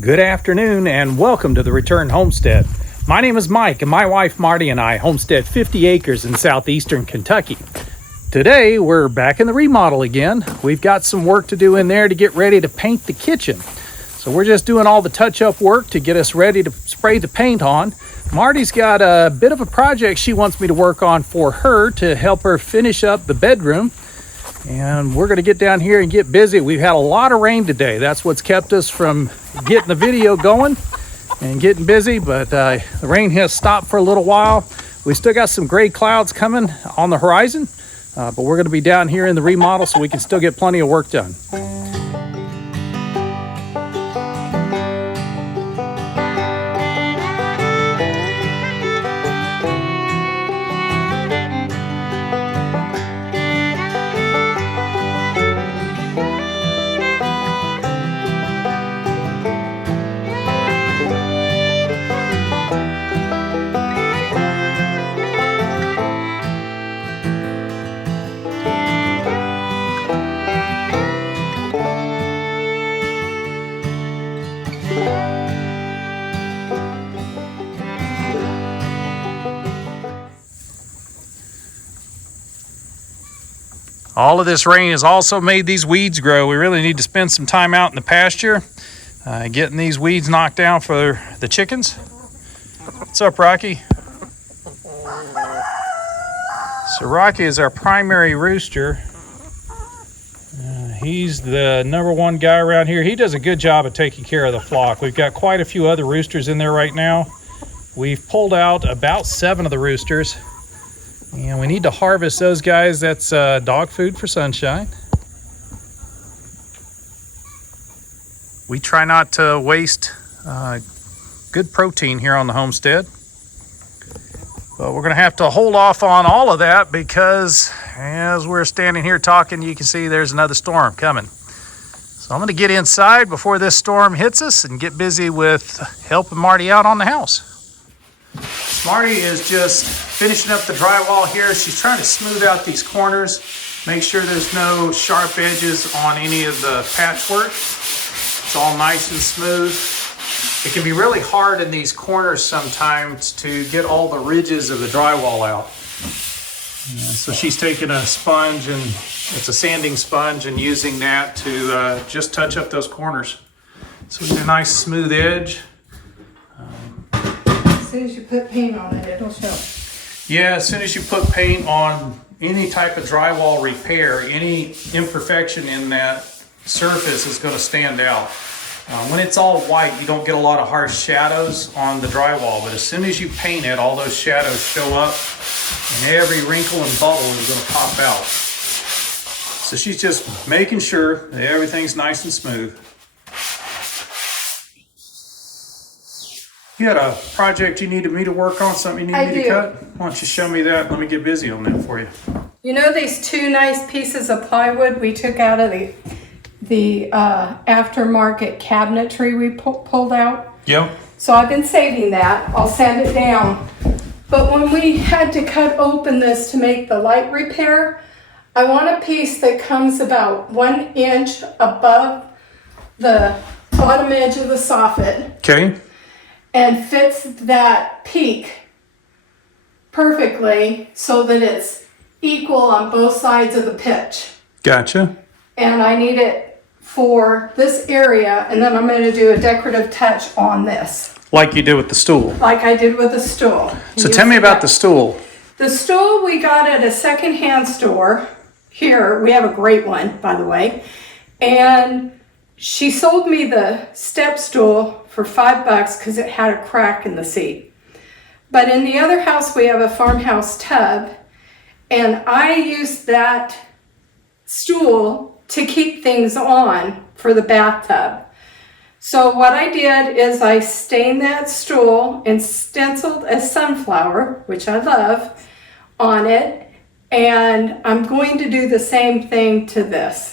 Good afternoon and welcome to the Return Homestead. My name is Mike and my wife Marty and I homestead 50 acres in southeastern Kentucky. Today we're back in the remodel again. We've got some work to do in there to get ready to paint the kitchen. So we're just doing all the touch-up work to get us ready to spray the paint on. Marty's got a bit of a project she wants me to work on for her to help her finish up the bedroom. And we're going to get down here and get busy. We've had a lot of rain today. That's what's kept us from getting the video going and getting busy, but the rain has stopped for a little while. We still got some gray clouds coming on the horizon, but we're going to be down here in the remodel so we can still get plenty of work done. All of this rain has also made these weeds grow. We really need to spend some time out in the pasture getting these weeds knocked down for the chickens. What's up, Rocky? So Rocky is our primary rooster. He's the number one guy around here. He does a good job of taking care of the flock. We've got quite a few other roosters in there right now. We've pulled out about 7 of the roosters. And we need to harvest those guys. That's dog food for Sunshine. We try not to waste good protein here on the homestead. But we're going to have to hold off on all of that because as we're standing here talking, you can see there's another storm coming. So I'm going to get inside before this storm hits us and get busy with helping Marty out on the house. Marty is just finishing up the drywall here. She's trying to smooth out these corners, make sure there's no sharp edges on any of the patchwork. It's all nice and smooth. It can be really hard in these corners sometimes to get all the ridges of the drywall out. And so she's taking a sponge, and it's a sanding sponge, and using that to just touch up those corners. So we get a nice smooth edge. As soon as you put paint on it, it'll show. Yeah, as soon as you put paint on any type of drywall repair, any imperfection in that surface is going to stand out. When it's all white, you don't get a lot of harsh shadows on the drywall, but as soon as you paint it, all those shadows show up and every wrinkle and bubble is going to pop out. So she's just making sure that everything's nice and smooth. You had a project you needed me to work on, something you needed me to cut? Why don't you show me that? Let me get busy on that for you. You know these 2 nice pieces of plywood we took out of the aftermarket cabinetry we pulled out? Yep. So I've been saving that. I'll sand it down. But when we had to cut open this to make the light repair, I want a piece that comes about 1 inch above the bottom edge of the soffit. Okay. And fits that peak perfectly so that it's equal on both sides of the pitch. Gotcha. And I need it for this area, and then I'm going to do a decorative touch on this. Like you did with the stool. Like I did with the stool. So tell me about the stool. The stool we got at a secondhand store. Here, we have a great one, by the way. And she sold me the step stool for $5 because it had a crack in the seat. But in the other house, we have a farmhouse tub, and I used that stool to keep things on for the bathtub. So what I did is I stained that stool and stenciled a sunflower, which I love, on it, and I'm going to do the same thing to this.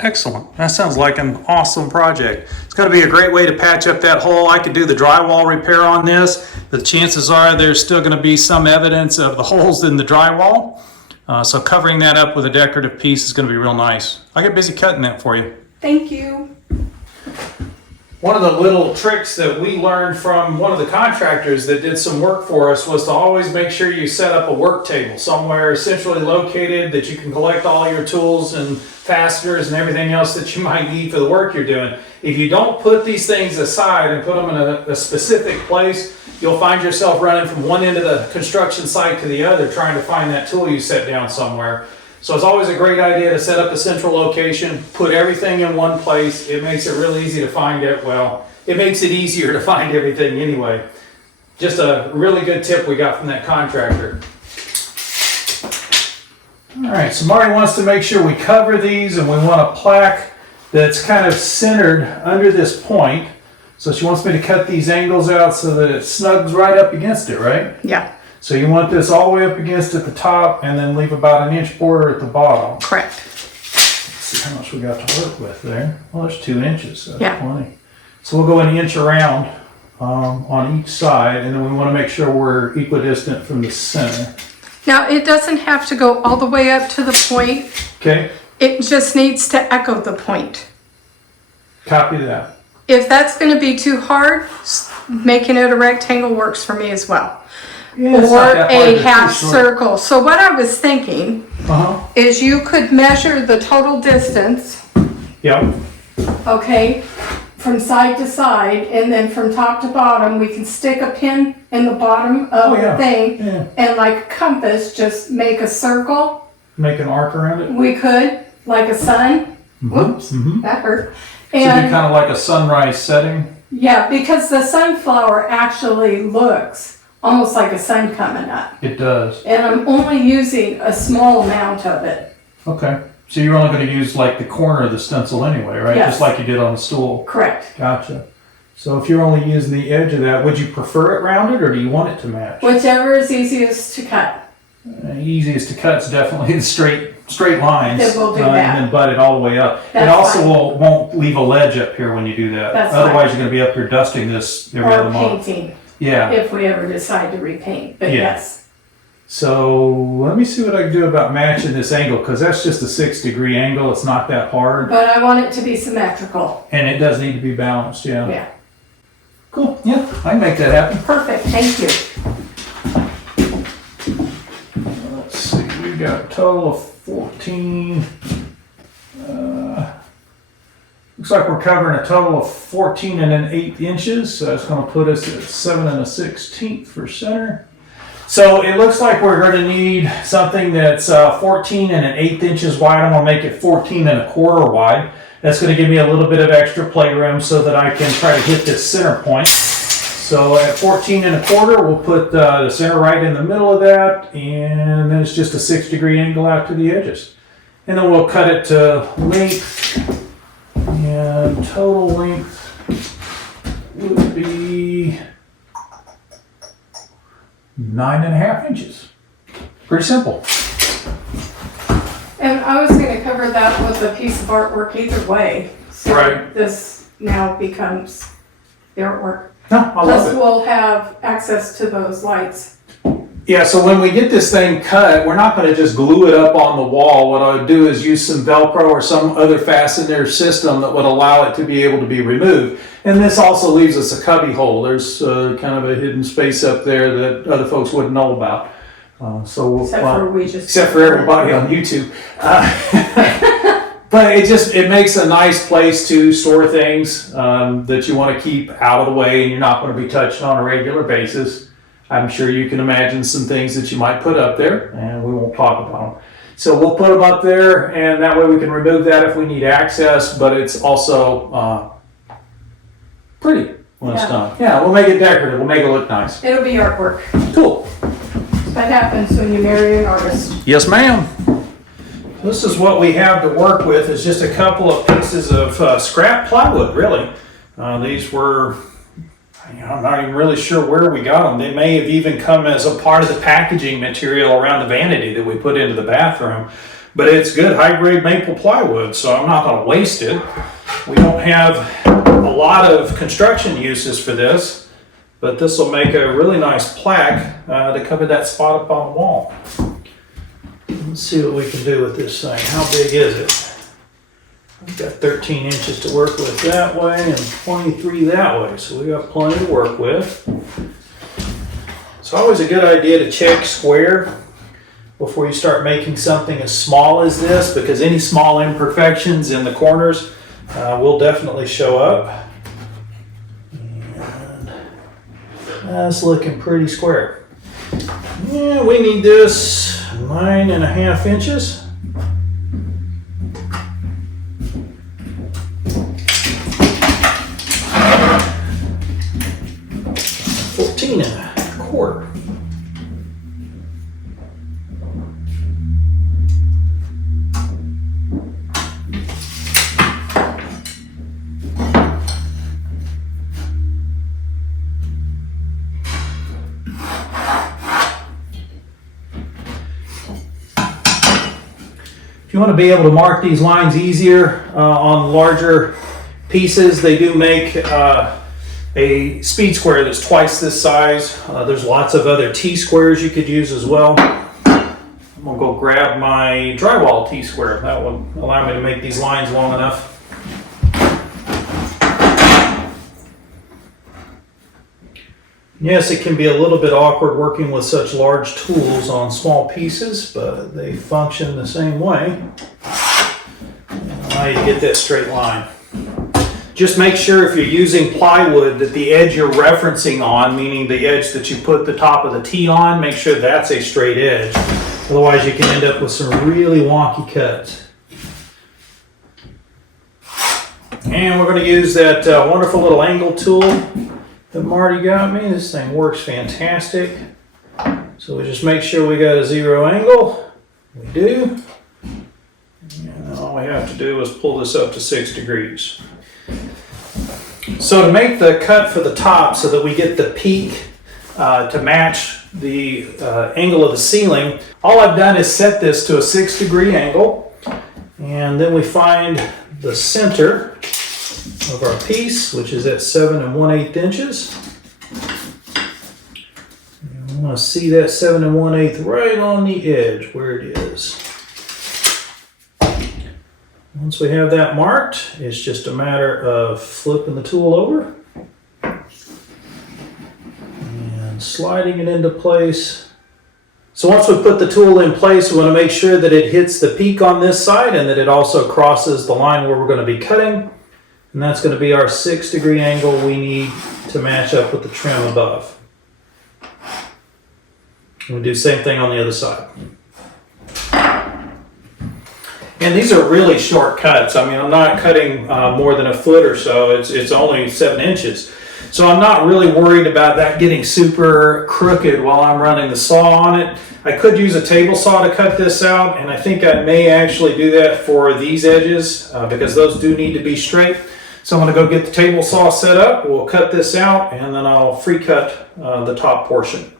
Excellent. That sounds like an awesome project. It's going to be a great way to patch up that hole. I could do the drywall repair on this, but the chances are there's still going to be some evidence of the holes in the drywall. So covering that up with a decorative piece is going to be real nice. I'll get busy cutting that for you. Thank you. One of the little tricks that we learned from one of the contractors that did some work for us was to always make sure you set up a work table somewhere centrally located that you can collect all your tools and fasteners and everything else that you might need for the work you're doing. If you don't put these things aside and put them in a specific place, you'll find yourself running from one end of the construction site to the other trying to find that tool you set down somewhere. So it's always a great idea to set up a central location, put everything in one place. It makes it real easy to find it. Well, it makes it easier to find everything anyway. Just a really good tip we got from that contractor. All right, so Marty wants to make sure we cover these, and we want a plaque that's kind of centered under this point. So she wants me to cut these angles out so that it snugs right up against it, right? Yeah. So you want this all the way up against at the top and then leave about an inch border at the bottom. Correct. Let's see how much we got to work with there. Well, there's 2 inches, so Yeah. plenty. So we'll go an inch around on each side, and then we want to make sure we're equidistant from the center. Now, it doesn't have to go all the way up to the point. Okay, It just needs to echo the point. copy that. If that's going to be too hard, making it a rectangle works for me as well. Yeah, it's Or not that hard, a it's half pretty short. circle. So what I was thinking Uh-huh. is you could measure the total distance, Yep. okay, from side to side, and then from top to bottom, we can stick a pin in the bottom of Oh, yeah. the thing, Yeah. and like a compass, just make a circle. Make an arc around it. We could, like a sun. Whoops, Mhm. that hurt. So do And kind of like a sunrise setting. yeah, because the sunflower actually looks almost like a sun coming up. It does. And I'm only using a small amount of it. Okay. So you're only going to use like the corner of the stencil anyway, right? Yes. Just like you did on the stool. Correct. Gotcha. So if you're only using the edge of that, would you prefer it rounded or do you want it to match? Whichever is easiest to cut. Easiest to cut is definitely the straight lines. Then we'll do And that. then butt it all the way up. It That's also fine. won't leave a ledge up here when you do that. That's Otherwise fine. you're going to be up here dusting this every Or other month. painting, Yeah. if we ever decide to repaint. But Yeah. yes. So let me see what I can do about matching this angle, because that's just a 6-degree angle. It's not that hard. But I want it to be symmetrical. And it does need to be balanced, yeah. Yeah. Cool, yeah, I can make that happen. Perfect. Thank you. Let's see, we got a total of 14. Looks like we're covering a total of 14 1/8 inches. So that's going to put us at 7 1/16 for center. So it looks like we're going to need something that's 14 1/8 inches wide. I'm going to make it 14 1/4 wide. That's going to give me a little bit of extra playroom so that I can try to hit this center point. So at 14 1/4, we'll put the center right in the middle of that, and then it's just a 6-degree angle out to the edges. And then we'll cut it to length, and total length would be 9 1/2 inches. Pretty simple. And I was going to cover that with a piece of artwork either way. So Right. this now becomes the artwork. No, I love Plus it. we'll have access to those lights. Yeah, so when we get this thing cut, we're not going to just glue it up on the wall. What I would do is use some Velcro or some other fastener system that would allow it to be able to be removed. And this also leaves us a cubby hole. There's kind of a hidden space up there that other folks wouldn't know about. So we'll, except for everybody on YouTube. But it makes a nice place to store things that you want to keep out of the way and you're not going to be touched on a regular basis. I'm sure you can imagine some things that you might put up there, and we won't talk about them. So we'll put them up there, and that way we can remove that if we need access, but it's also pretty when it's done. Yeah, we'll make it decorative. We'll make it look nice. It'll be artwork. Cool. That happens when you marry an artist. Yes, ma'am. This is what we have to work with. It's just a couple of pieces of scrap plywood, really. These were, I'm not even really sure where we got them. They may have even come as a part of the packaging material around the vanity that we put into the bathroom. But it's good high-grade maple plywood, so I'm not going to waste it. We don't have a lot of construction uses for this, but this will make a really nice plaque to cover that spot up on the wall. Let's see what we can do with this thing. How big is it? We've got 13 inches to work with that way and 23 that way, so we got plenty to work with. It's always a good idea to check square before you start making something as small as this, because any small imperfections in the corners will definitely show up. And that's looking pretty square. Yeah, we need this 9.5 inches. 14.25. If you want to be able to mark these lines easier on larger pieces, they do make a speed square that's twice this size. There's lots of other T-squares you could use as well. I'm gonna go grab my drywall T-square. That will allow me to make these lines long enough. Yes, it can be a little bit awkward working with such large tools on small pieces, but they function the same way. Allow you to get that straight line. Just make sure if you're using plywood that the edge you're referencing on, meaning the edge that you put the top of the T on, make sure that's a straight edge. Otherwise you can end up with some really wonky cuts. And we're going to use that wonderful little angle tool that Marty got me. This thing works fantastic. So we just make sure we got a 0 angle. We do. And all we have to do is pull this up to 6 degrees. So to make the cut for the top so that we get the peak to match the angle of the ceiling, all I've done is set this to a 6-degree angle. And then we find the center of our piece, which is at 7 1/8 inches. And we want to see that 7 1/8 right on the edge where it is. Once we have that marked, it's just a matter of flipping the tool over and sliding it into place. So once we put the tool in place, we want to make sure that it hits the peak on this side and that it also crosses the line where we're going to be cutting. And that's going to be our 6-degree angle we need to match up with the trim above. We'll do the same thing on the other side. And these are really short cuts. I mean, I'm not cutting more than a foot or so. It's only 7 inches. So I'm not really worried about that getting super crooked while I'm running the saw on it. I could use a table saw to cut this out, and I think I may actually do that for these edges because those do need to be straight. So I'm going to go get the table saw set up. We'll cut this out, and then I'll free cut the top portion.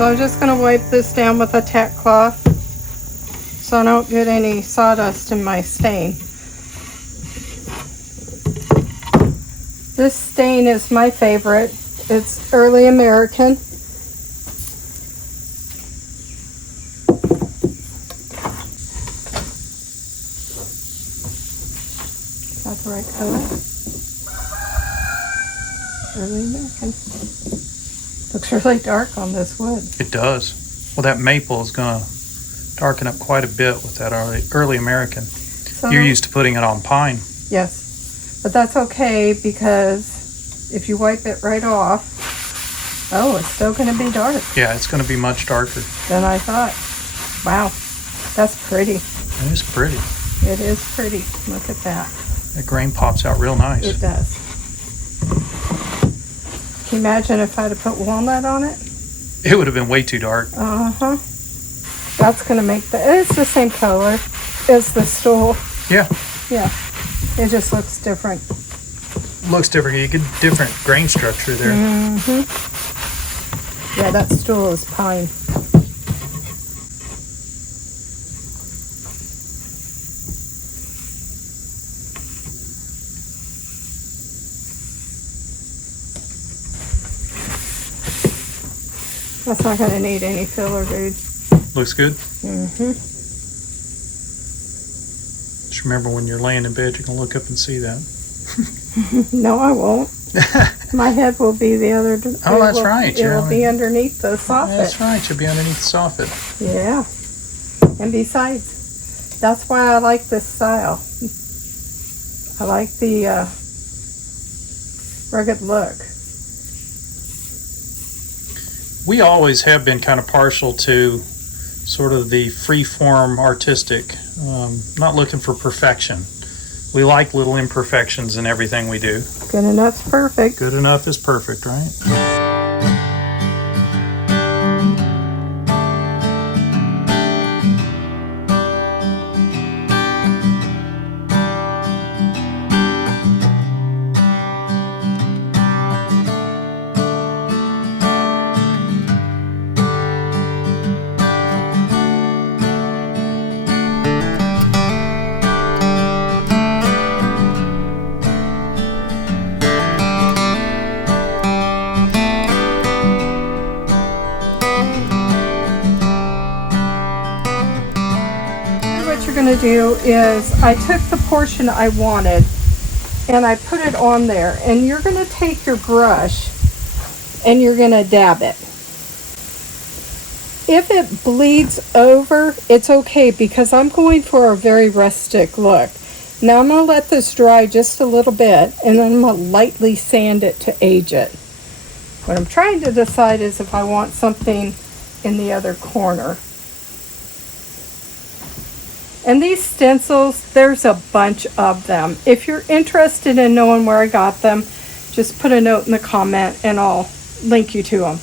So I'm just going to wipe this down with a tack cloth so I don't get any sawdust in my stain. This stain is my favorite. It's early American. Is that the right color? Early American. Looks really dark on this wood. It does. Well, that maple is going to darken up quite a bit with that early American. So, You're used to putting it on pine. yes, but that's okay because if you wipe it right off, oh, it's still going to be dark Yeah, it's going to be much darker. than I thought. Wow, that's pretty. It is pretty. It is pretty. Look at that. That grain pops out real nice. It does. Can you imagine if I'd have put walnut on it? It would have been way too dark. Uh-huh. That's going to make it's the same color as the stool. Yeah. Yeah. It just looks different. Looks different. You get different grain structure there. Mm-hmm. Yeah, that stool is pine. That's not going to need any filler, dude. Looks good. Mm-hmm. Just remember when you're laying in bed, you can look up and see that. No, I won't. My head will be the other. Oh, that's right. It will be underneath the soffit. That's right. You'll be underneath the soffit. Yeah. And besides, that's why I like this style. I like the rugged look. We always have been kind of partial to sort of the free-form artistic, not looking for perfection. We like little imperfections in everything we do. Good enough's perfect. Good enough is perfect, right? To do is I took the portion I wanted and I put it on there, and you're going to take your brush and you're going to dab it. If it bleeds over, it's okay because I'm going for a very rustic look. Now I'm going to let this dry just a little bit, and then I'm going to lightly sand it to age it. What I'm trying to decide is if I want something in the other corner. And these stencils, there's a bunch of them. If you're interested in knowing where I got them, just put a note in the comment and I'll link you to them.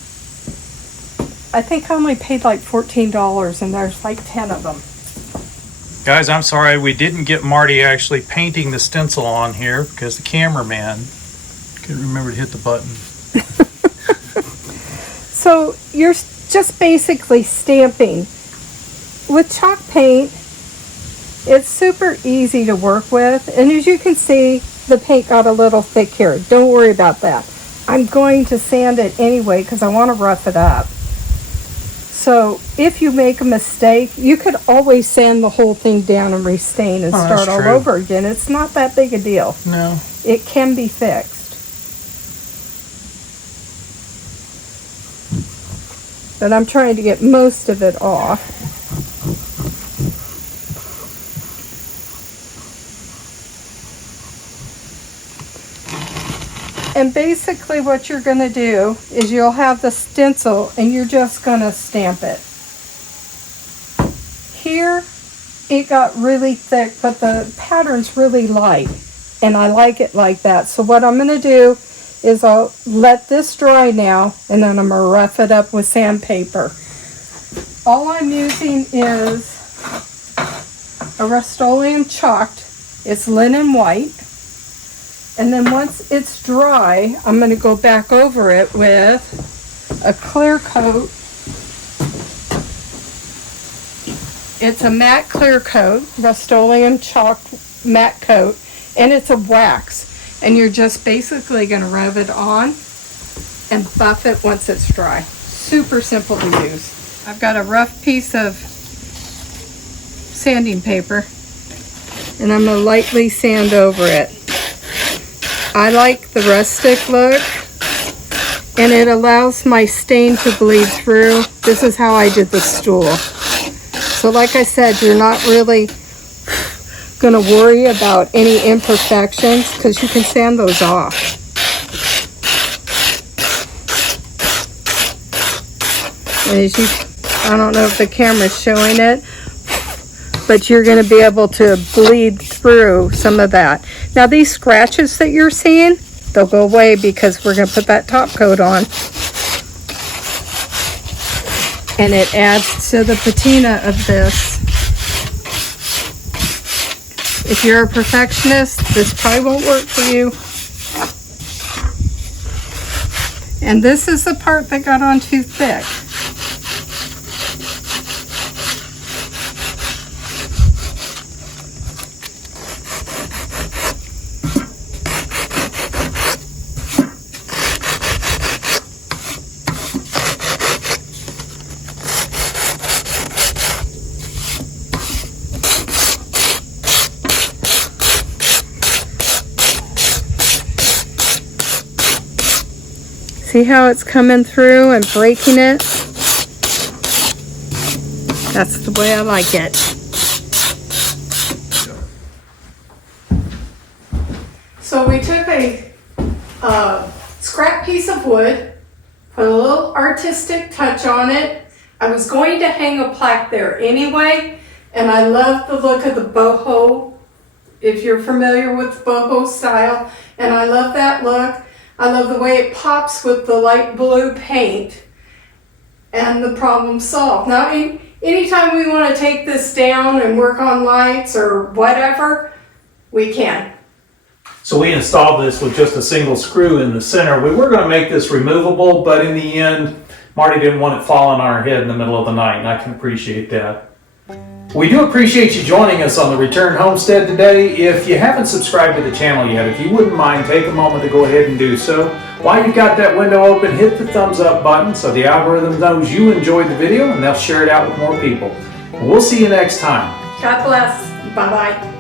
I think I only paid like $14 and there's like 10 of them. Guys, I'm sorry we didn't get Marty actually painting the stencil on here because the cameraman couldn't remember to hit the button. So you're just basically stamping. With chalk paint, it's super easy to work with, and as you can see, the paint got a little thick here. Don't worry about that. I'm going to sand it anyway because I want to rough it up. So if you make a mistake, you could always sand the whole thing down and restain and start all over again. It's not that big a deal. No. It can be fixed. But I'm trying to get most of it off. And basically what you're going to do is you'll have the stencil and you're just going to stamp it. Here it got really thick, but the pattern's really light and I like it like that. So what I'm going to do is I'll let this dry now, and then I'm going to rough it up with sandpaper. All I'm using is a Rust-Oleum chalked. It's linen white. And then once it's dry, I'm going to go back over it with a clear coat It's a matte clear coat, Rust-Oleum chalk matte coat, and it's a wax. And you're just basically going to rub it on and buff it once it's dry. Super simple to use. I've got a rough piece of sanding paper, and I'm going to lightly sand over it. I like the rustic look, and it allows my stain to bleed through. This is how I did the stool. So like I said, you're not really going to worry about any imperfections because you can sand those off. And as you, I don't know if the camera's showing it, but you're going to be able to bleed through some of that. Now these scratches that you're seeing, they'll go away because we're going to put that top coat on. And it adds to the patina of this. If you're a perfectionist, this probably won't work for you. And this is the part that got on too thick. See how it's coming through and breaking it? That's the way I like it. So we took a scrap piece of wood, put a little artistic touch on it. I was going to hang a plaque there anyway, and I love the look of the boho, if you're familiar with the boho style, and I love that look. I love the way it pops with the light blue paint, and the problem solved. Now, anytime we want to take this down and work on lights or whatever, we can. So we installed this with just a single screw in the center. We were going to make this removable, but in the end, Marty didn't want it falling on our head in the middle of the night, and I can appreciate that. We do appreciate you joining us on the Return Homestead today. If you haven't subscribed to the channel yet, if you wouldn't mind, take a moment to go ahead and do so. While you've got that window open, hit the thumbs up button so the algorithm knows you enjoyed the video and they'll share it out with more people. We'll see you next time. God bless. Bye-bye.